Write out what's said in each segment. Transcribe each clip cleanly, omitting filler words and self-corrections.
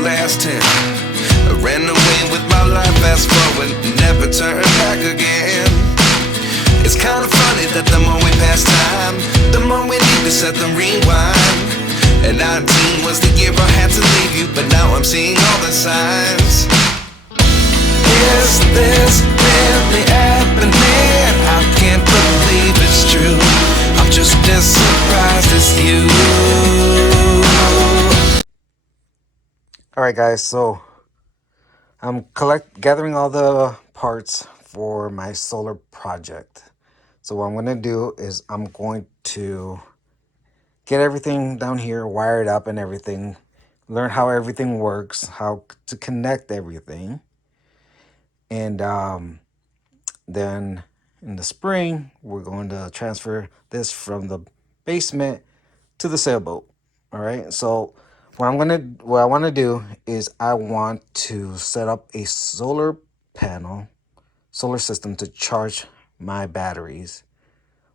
last 10. I ran away with my life, fast forward, never turn back again. It's kind of funny that the more we pass time, the more we need to set them rewind. And 19 was the year I had to leave you, but now I'm seeing all the signs. Is this really happening? I can't believe it's true. I'm just as surprised as you. Alright guys, so I'm gathering all the parts for my solar project. So what I'm going to do is I'm going to get everything down here wired up and everything, learn how everything works, how to connect everything. And then in the spring, we're going to transfer this from the basement to the sailboat. All right. So what I want to do is I want to set up a solar system to charge my batteries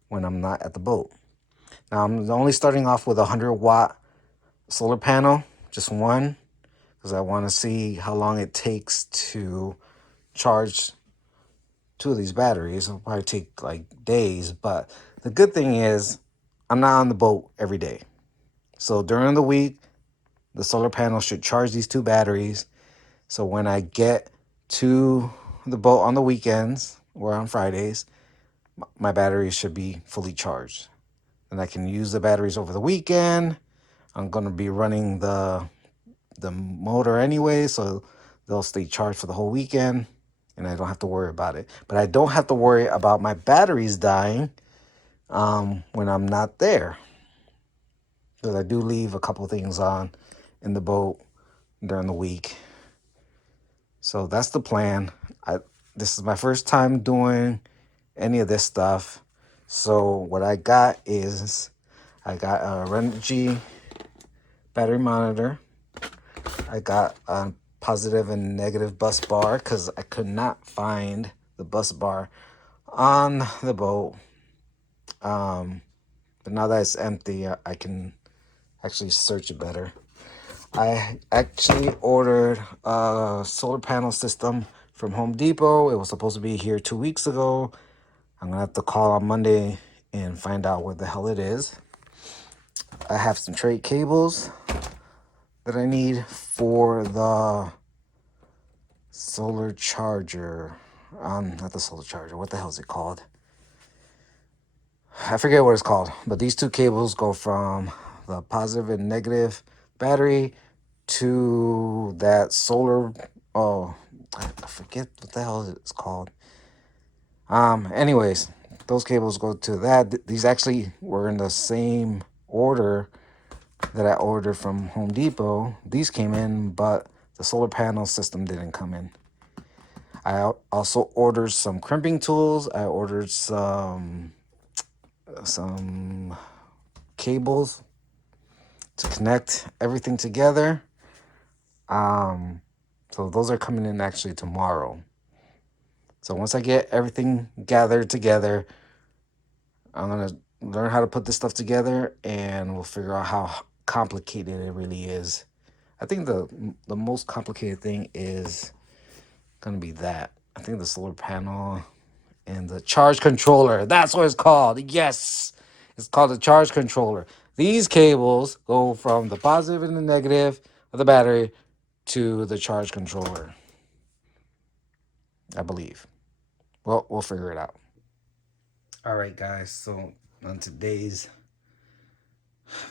when I'm not at the boat. Now I'm only starting off with a 100-watt solar panel, just one, because I want to see how long it takes to charge two of these batteries. It'll probably take like days, but the good thing is I'm not on the boat every day. So during the week, the solar panel should charge these two batteries. So when I get to the boat on the weekends or on Fridays, my batteries should be fully charged. And I can use the batteries over the weekend. I'm going to be running the motor anyway, so they'll stay charged for the whole weekend, and I don't have to worry about it. But I don't have to worry about my batteries dying when I'm not there, because I do leave a couple things on in the boat during the week. So that's the plan. This is my first time doing any of this stuff. So what I got is I got a Renogy battery monitor. I got a positive and negative bus bar because I could not find the bus bar on the boat. But now that it's empty, I can actually search it better. I actually ordered a solar panel system from Home Depot. It was supposed to be here 2 weeks ago. I'm going to have to call on Monday and find out where the hell it is. I have some trade cables that I need for the solar charger. Not the solar charger. What the hell is it called? I forget what it's called. But these two cables go from the positive and negative battery to that solar. Oh, I forget what the hell it's called. Anyways, those cables go to that. These actually were in the same order that I ordered from Home Depot. These came in, but the solar panel system didn't come in. I also ordered some crimping tools. I ordered some cables to connect everything together. So those are coming in actually tomorrow. So once I get everything gathered together, I'm gonna learn how to put this stuff together, and we'll figure out how complicated it really is. I think the most complicated thing is gonna be that. I think the solar panel and the charge controller. That's what it's called. Yes, it's called the charge controller. These cables go from the positive and the negative of the battery to the charge controller, I believe. Well, we'll figure it out. All right, guys. So on today's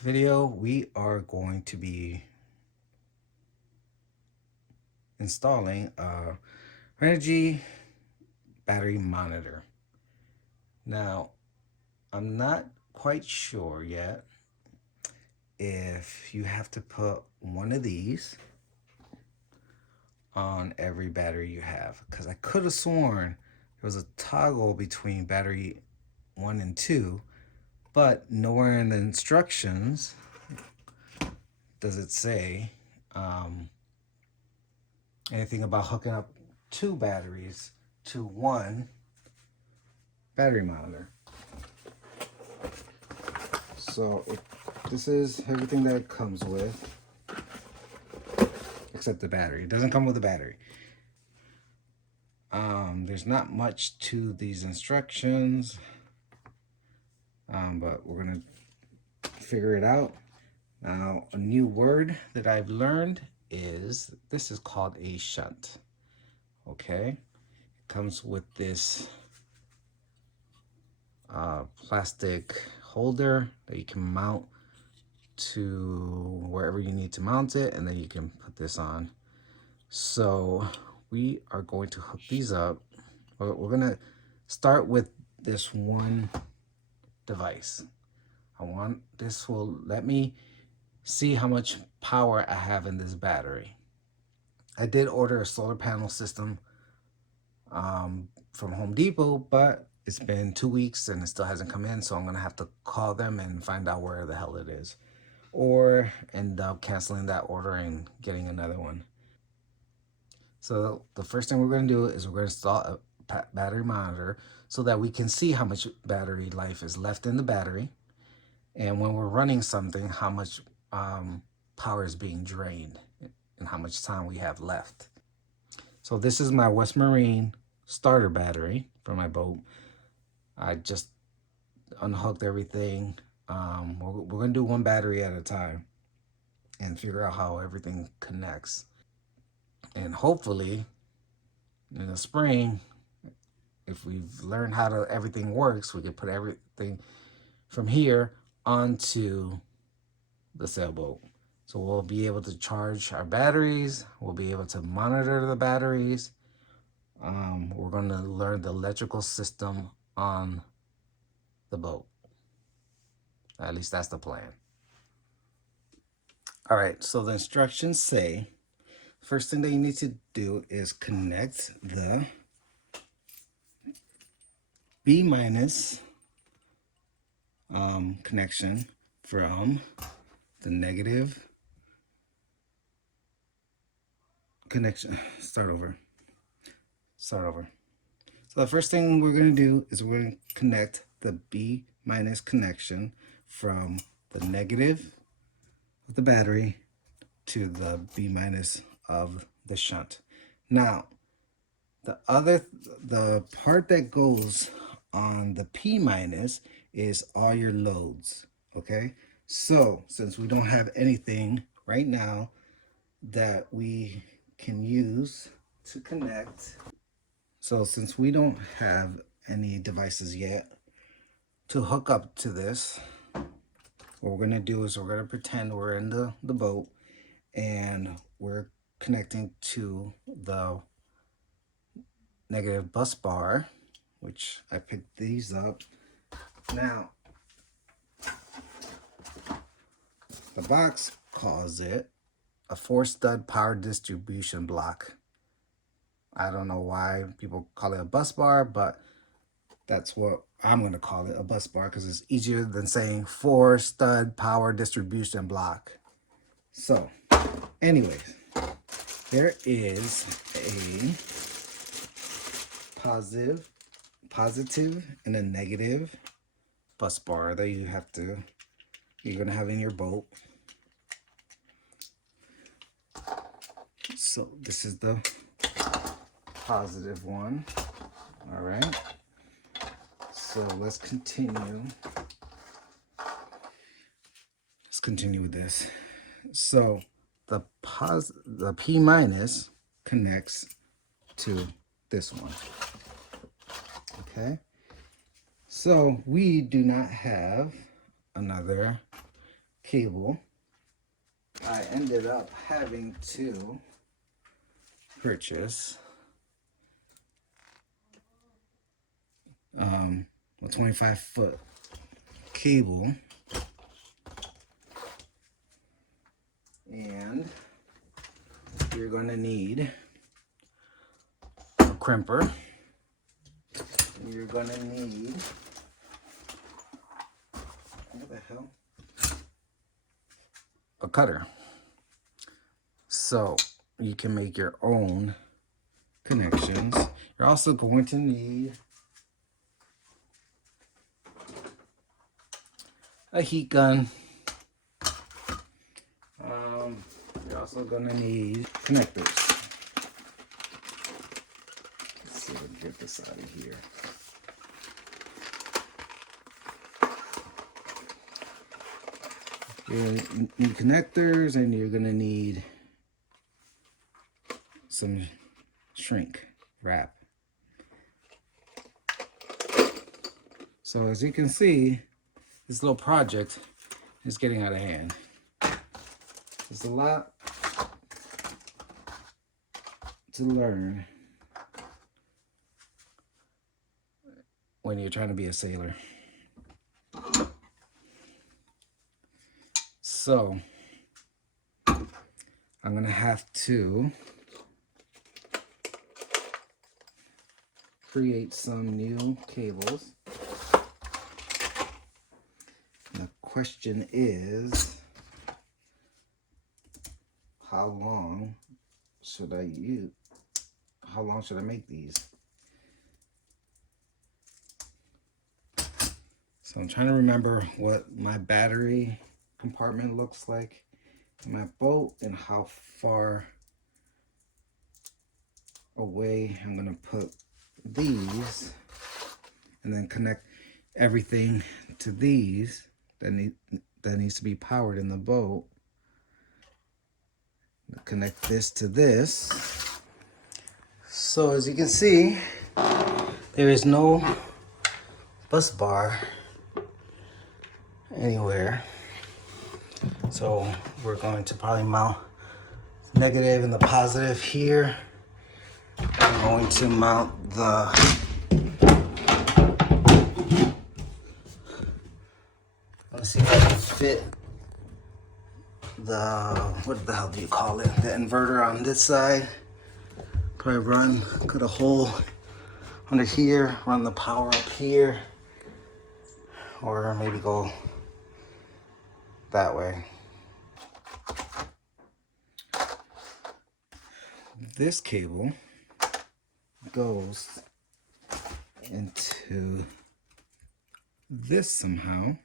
video, we are going to be installing a Renogy battery monitor. Now, I'm not quite sure yet if you have to put one of these on every battery you have, because I could have sworn there was a toggle between battery 1 and 2, but nowhere in the instructions does it say anything about hooking up two batteries to one battery monitor. So this is everything that it comes with, hooks up the battery. It doesn't come with a battery. There's not much to these instructions, but we're gonna figure it out. Now, a new word that I've learned is this is called a shunt. Okay, it comes with this plastic holder that you can mount to wherever you need to mount it, and then you can put this on. So we are going to hook these up. We're gonna start with this one device. This will let me see how much power I have in this battery. I did order a solar panel system from Home Depot, but it's been 2 weeks and it still hasn't come in, so I'm gonna have to call them and find out where the hell it is, or end up canceling that order and getting another one. So the first thing we're going to do is we're going to install a battery monitor so that we can see how much battery life is left in the battery, and when we're running something, how much power is being drained and how much time we have left. So this is my West Marine starter battery for my boat. I just unhooked everything. We're going to do one battery at a time and figure out how everything connects. And hopefully in the spring, if we've learned how everything works, we could put everything from here onto the sailboat. So we'll be able to charge our batteries. We'll be able to monitor the batteries. We're going to learn the electrical system on the boat. At least that's the plan. All right, so the instructions say, first thing that you need to do is connect the B minus connection from the negative connection. Start over. So the first thing we're going to do is we're going to connect the B minus connection from the negative of the battery to the B minus of the shunt. Now, the part that goes on the P minus is all your loads. Okay, so since we don't have anything right now that we can use to connect, so since we don't have any devices yet to hook up to this, what we're gonna do is we're gonna pretend we're in the boat and we're connecting to the negative bus bar, which I picked these up. Now, the box calls it a 4-stud power distribution block. I don't know why people call it a bus bar, but that's what I'm going to call it, a bus bar, because it's easier than saying 4-stud power distribution block. So, anyways, there is a positive and a negative bus bar that you're going to have in your boat. So this is the positive one. All right, so let's continue with this. So the P minus connects to this one. Okay, so we do not have another cable. I ended up having to purchase a 25-foot cable, and you're going to need a crimper. You're going to need, what the hell? A cutter. So you can make your own connections. You're also going to need a heat gun, You're also gonna need connectors. Let's see if we can get this out of here. You're gonna need connectors, and you're gonna need some shrink wrap. So as you can see, this little project is getting out of hand. There's a lot to learn when you're trying to be a sailor. So I'm gonna have to create some new cables. The question is, how long should I use? How long should I make these? So I'm trying to remember what my battery compartment looks like in my boat and how far away I'm gonna put these, and then connect everything to these that needs to be powered in the boat. Connect this to this. So as you can see, there is no bus bar anywhere. So we're going to probably mount negative and the positive here. I'm going to mount the let's see if I can fit the, what the hell do you call it? The inverter on this side. Probably cut a hole under here, run the power up here, or maybe go that way. This cable goes into this somehow.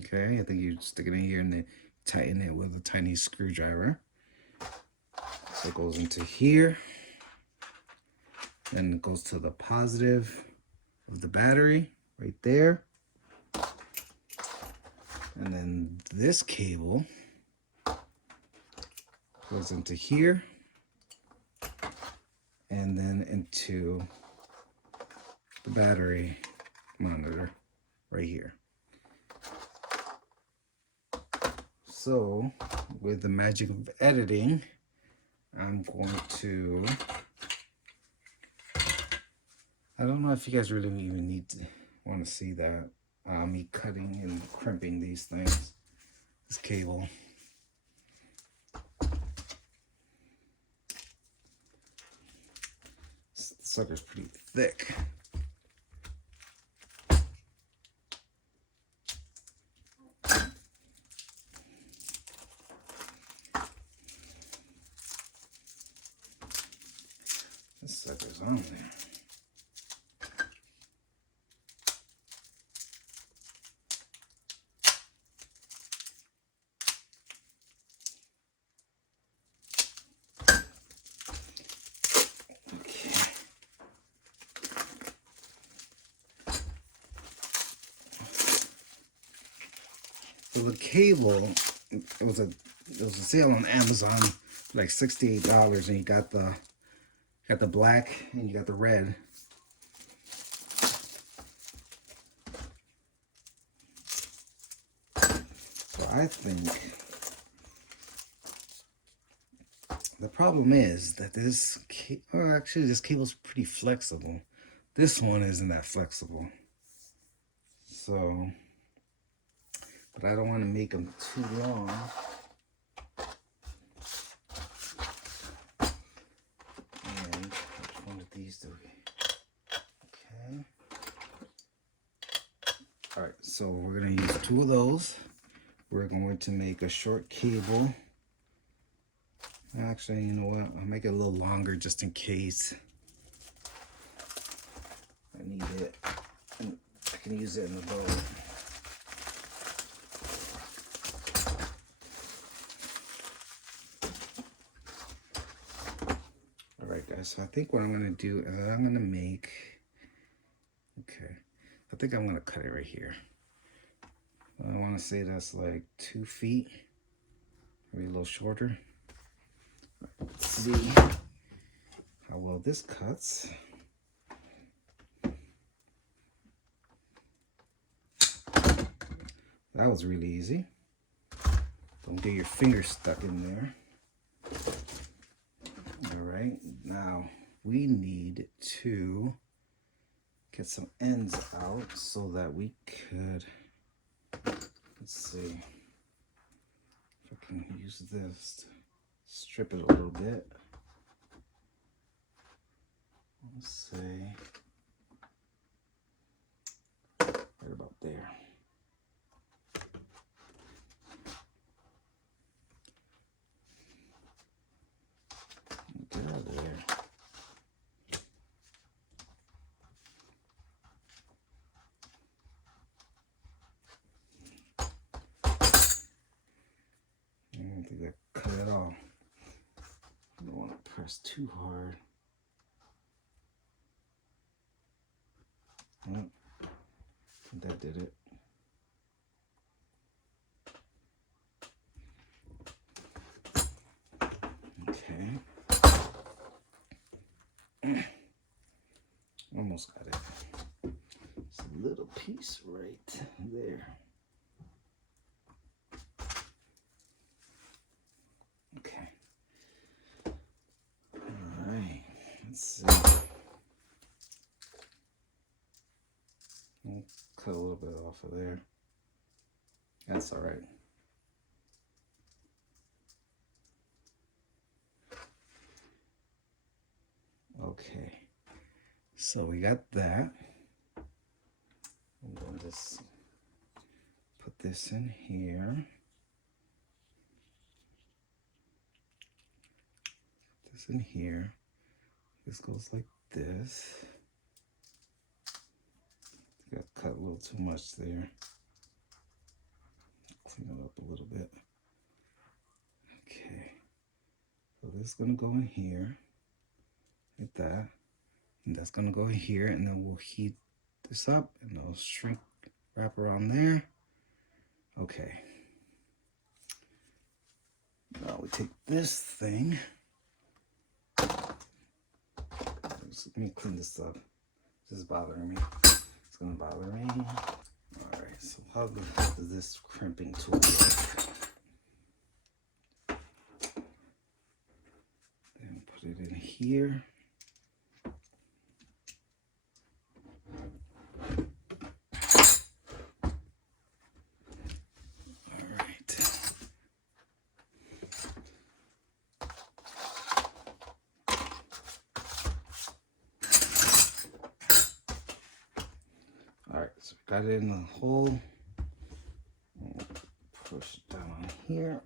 Okay, I think you stick it in here and then tighten it with a tiny screwdriver. So it goes into here, then it goes to the positive of the battery right there. And then this cable goes into here and then into the battery monitor right here. So with the magic of editing, I'm going to, I don't know if you guys really even want to see that, me cutting and crimping these things, this cable. This sucker's pretty thick. This sucker's on there. So the cable, it was a sale on Amazon, like $68, and you got the black and you got the red. So I think the problem is that this cable's pretty flexible. This one isn't that flexible. So, but I don't want to make them too long. And which one of these do we? Okay. All right, so we're gonna use 2 of those. We're going to make a short cable. Actually, you know what? I'll make it a little longer just in case I need it. And I can use it in the boat. so I think what I'm gonna do is I'm gonna make, okay, I think I'm gonna cut it right here. I want to say that's like 2 feet, maybe a little shorter. Let's see how well this cuts. That was really easy. Don't get your fingers stuck in there. All right, now we need to get some ends out so that we could, let's see if I can use this to strip it a little bit. Let's say right about there. Get out of there. I don't think that cut it all. I don't want to press too hard. Oh, I think that did it. Okay. Almost got it. Just a little piece right there. Okay. All right. Let's see. I'll cut a little bit off of there. That's all right. Okay. So we got that. I'm going to just put this in here. Put this in here. This goes like this. I got cut a little too much there. Clean it up a little bit. Okay. So this is going to go in here. Like that. And that's going to go in here, and then we'll heat this up, and it'll shrink, wrap around there. Okay. Now we take this thing. Let me clean this up. This is bothering me. It's gonna bother me. All right, so how good does this crimping tool work? Then put it in here. Alright, so we got it in the hole. Push it down on here.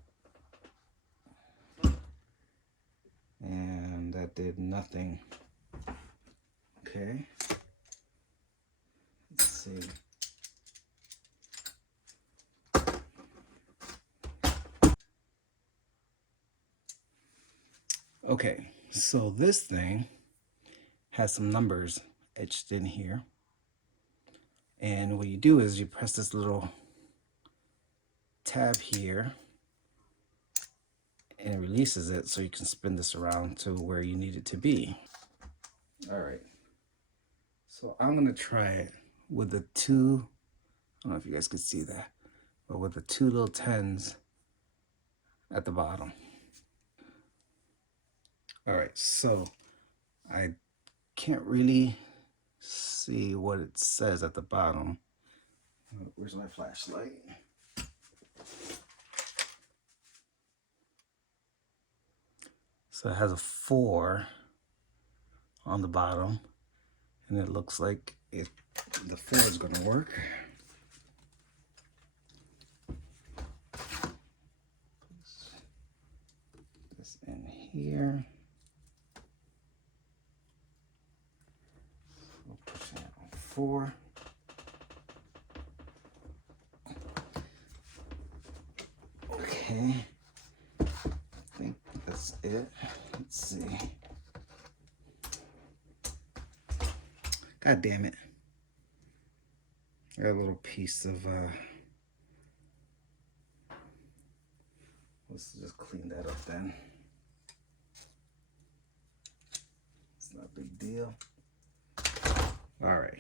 And that did nothing. Okay. Let's see. Okay, so this thing has some numbers etched in here. And what you do is you press this little tab here and it releases it so you can spin this around to where you need it to be. All right, so I'm gonna try it with the two, I don't know if you guys can see that, but with the two little 10s at the bottom. All right, so I can't really see what it says at the bottom. Where's my flashlight? So it has a 4 on the bottom, and it looks like the 4 is going to work. Put this in here. We'll push it on 4. Okay, I think that's it. Let's see. God damn it. I got a little piece of, let's just clean that up then. It's not a big deal. All right.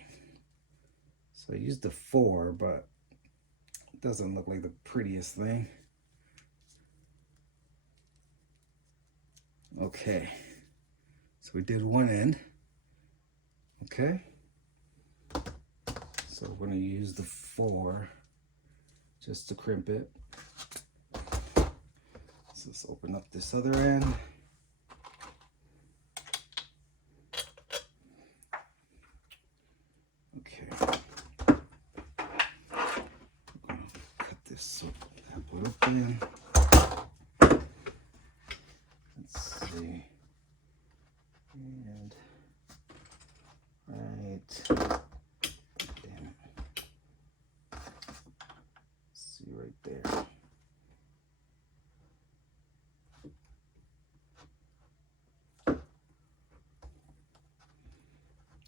So I used the 4, but it doesn't look like the prettiest thing. Okay. So we did one end. Okay. So we're going to use the 4 just to crimp it. So let's open up this other end. Okay. I'm going to cut this tablet open. Let's see. And right. Damn it. Let's see right there.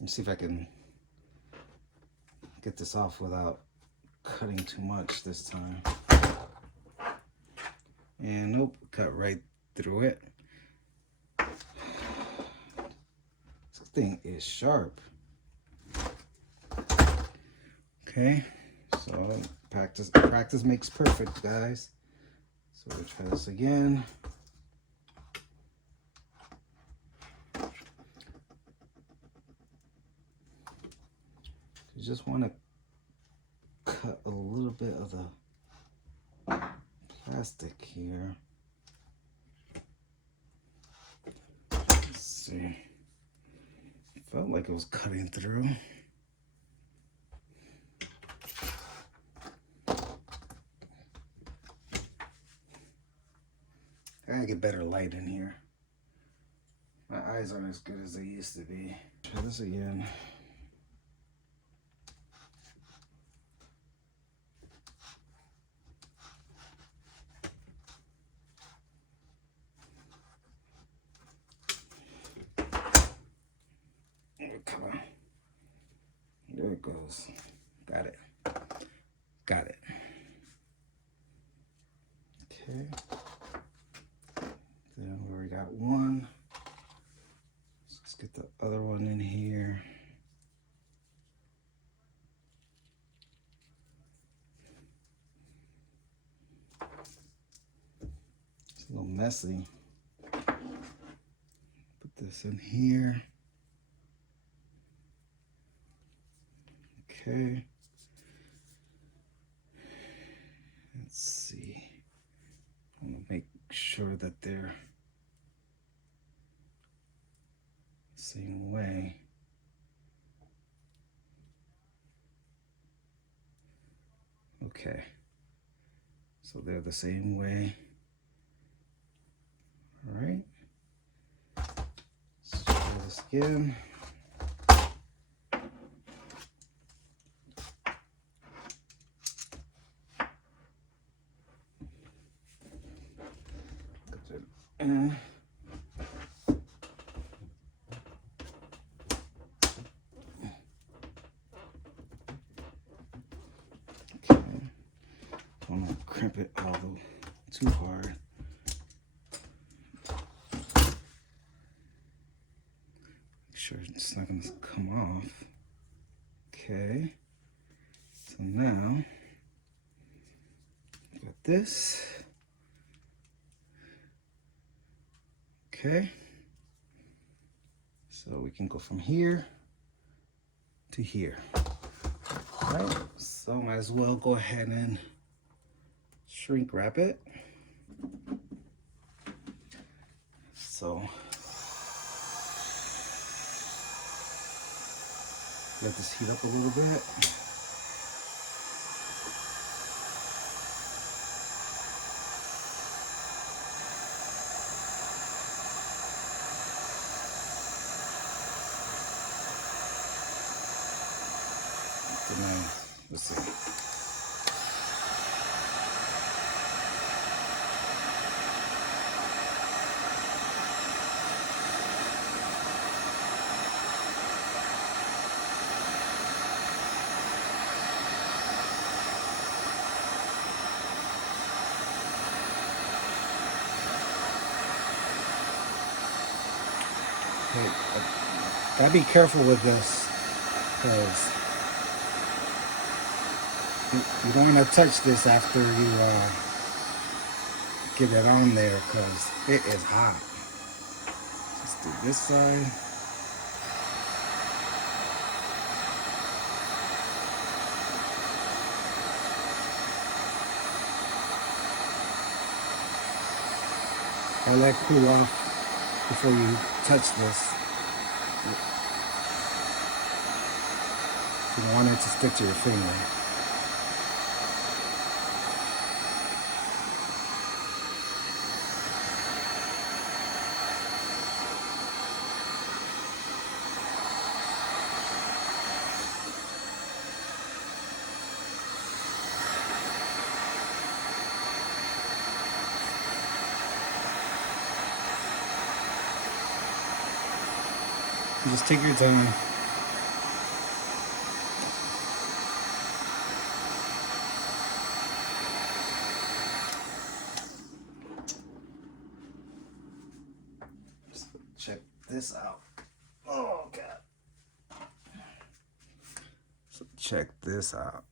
Let's see if I can get this off without cutting too much this time. And nope, cut right through it. This thing is sharp. Okay, so practice makes perfect, guys. So we'll try this again. You just want to cut a little bit of the plastic here. Let's see. Felt like it was cutting through. I gotta get better light in here. My eyes aren't as good as they used to be. Try this again. Come on. There it goes. Got it. Got it. Okay. Then we already got one. Let's get the other one in here. It's a little messy. Put this in here. Okay. Let's see. I'm gonna make sure that they're the same way. Okay. So they're the same way. All right. Let's try this again. And okay, don't want to crimp it all too hard. Make sure it's not going to come off. Okay, so now got this. Okay, so we can go from here to here. All right, so might as well go ahead and shrink wrap it. So let this heat up a little bit. Let's see. Gotta be careful with this, because you don't want to touch this after you get it on there, because it is hot. Let's do this side. I'll let it cool off before you touch this. You don't want it to stick to your finger. Just take your time. Just check this out. Oh God. So check this out.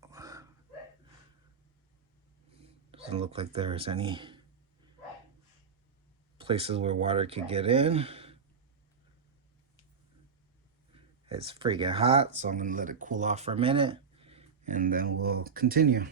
Doesn't look like there's any places where water could get in. It's freaking hot, so I'm gonna let it cool off for a minute and then we'll continue.